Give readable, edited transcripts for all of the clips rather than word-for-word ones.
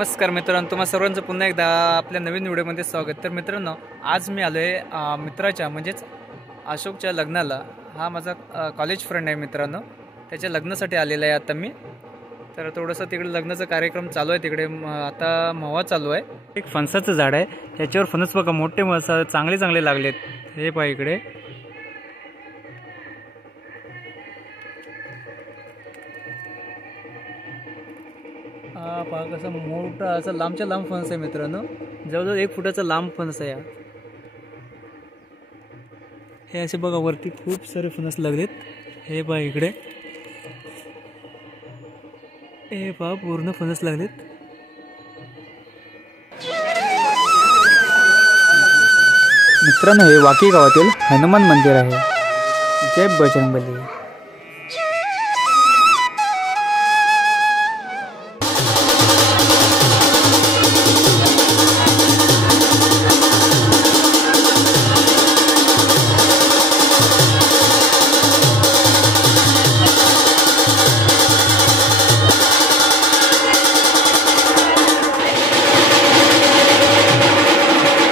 नमस्कार मित्रांनो, तुम्हा सर्वांचं पुन्हा एकदा आपल्या नवीन व्हिडिओमध्ये स्वागत। तर मित्रांनो, आज मी आलो आहे मित्राच्या म्हणजेच अशोकच्या लग्नाला। हा माझा कॉलेज फ्रेंड आहे मित्रांनो, त्याच्या लग्नासाठी आलेला आहे आता मी। तर थोडंसं तिकडे लग्नाचा कार्यक्रम चालू आहे, तिकडे आता मवा चालू आहे। एक फणसाचं झाड आहे, याच्यावर फणस बघा मोठे मसा चांगले चांगले लागलेत। हे पहा इकडे पहा कसा मोठा असा लांबच्या लांब फणस आहे मित्रांनो, जवळजवळ 1 फुटाचा लांब फणस आहे। हे असे बघा वरती खूप सारे फणस लागलेत। हे पहा इकडे, हे पहा पूर्ण फणस लागलेत। मित्रांनो, हे वाकी गावातील हनुमान मंदिर आहे। जय बजरंगबली।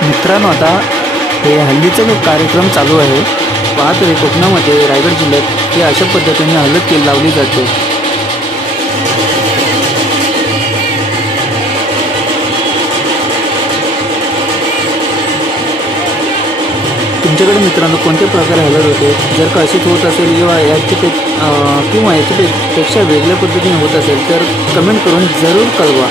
मित्रांनो, आता हे हल्दीचा जो कार्यक्रम चालू आहे पाहतो आहे, कोकणामध्ये रायगड जिल्ह्यात हे अशा पद्धतीने हळद लावली जाते। तुमच्याकडे मित्रांनो कोणते प्रकार हळद होते? जर का अशीच होत असेल किंवा याच्यापेक्षा वेगळ्या पद्धतीने होत असेल तर कमेंट करून जरूर कळवा।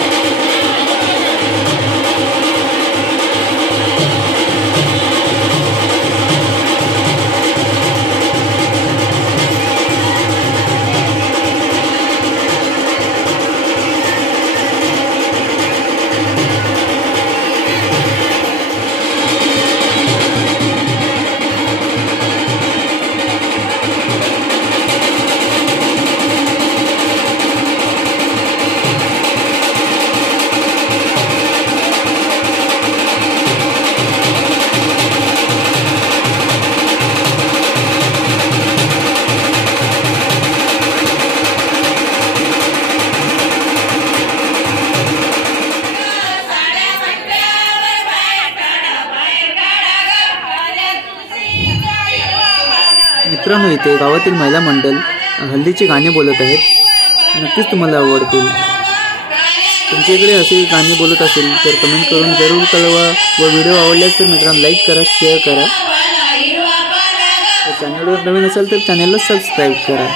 मित्रांनो, इथे गावातील महिला मंडळ हल्दीची गाणी बोलत आहेत। नक्कीच तुम्हाला आवडतील। तुमच्या इकडे असे गाणी बोलत असेल तर कमेंट करून जरूर कळवा व व्हिडिओ आवडल्यास तर मित्रांनो लाईक करा, शेअर करा। चॅनलवर नवीन असेल तर चॅनलला सबस्क्राईब करा।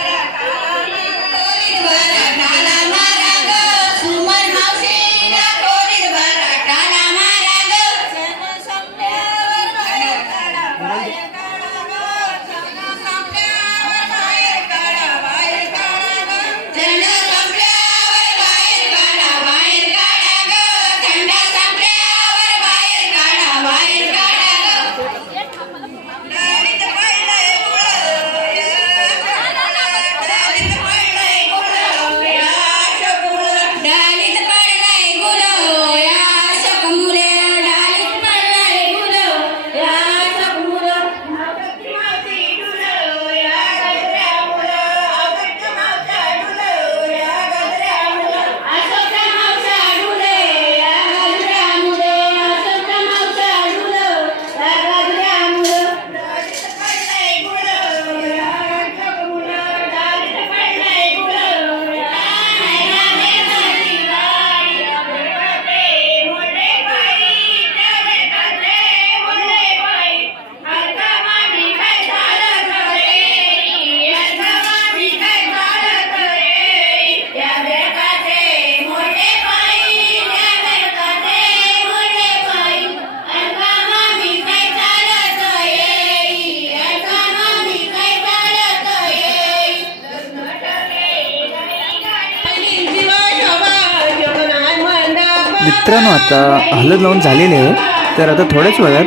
मित्रांनो, आता हळद लावून झालेले आहे, तर आता थोड्याच वेळात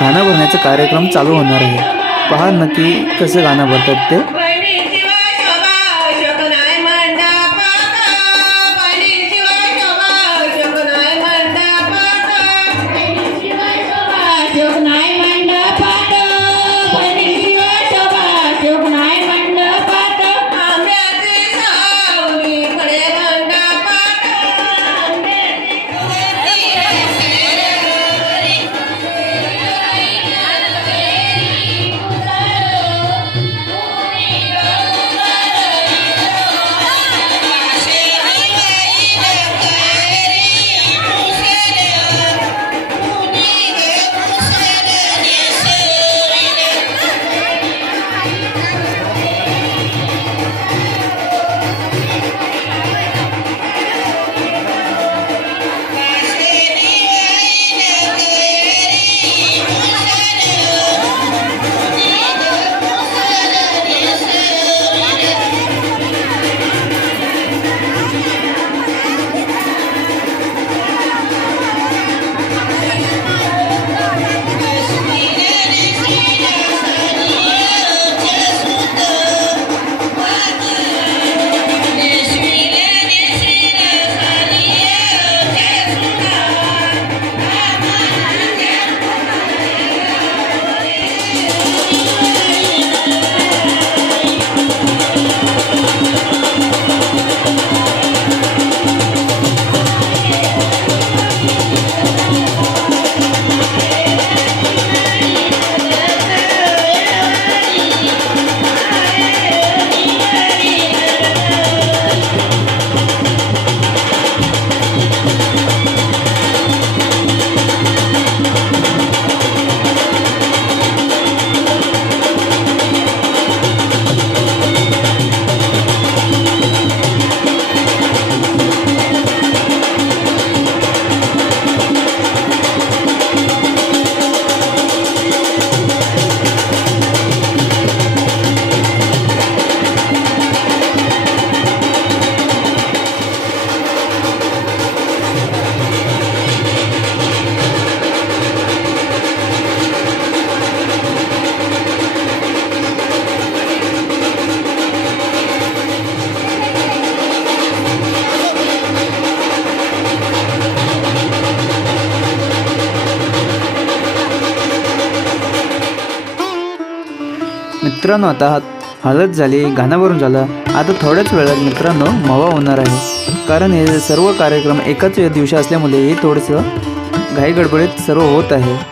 गाणं भरण्याचा कार्यक्रम चालू होणार आहे। पहा नक्की कसं गाणं भरतात ते। मित्रांनो आता हळद झाली, गाणं भरून झालं. आता थोड्याच वेळात मित्रांनो मवा होणार आहे, कारण हे सर्व कार्यक्रम एकाच दिवशी असल्यामुळे हे थोडंसं घाई गडबडीत सर्व होत आहे.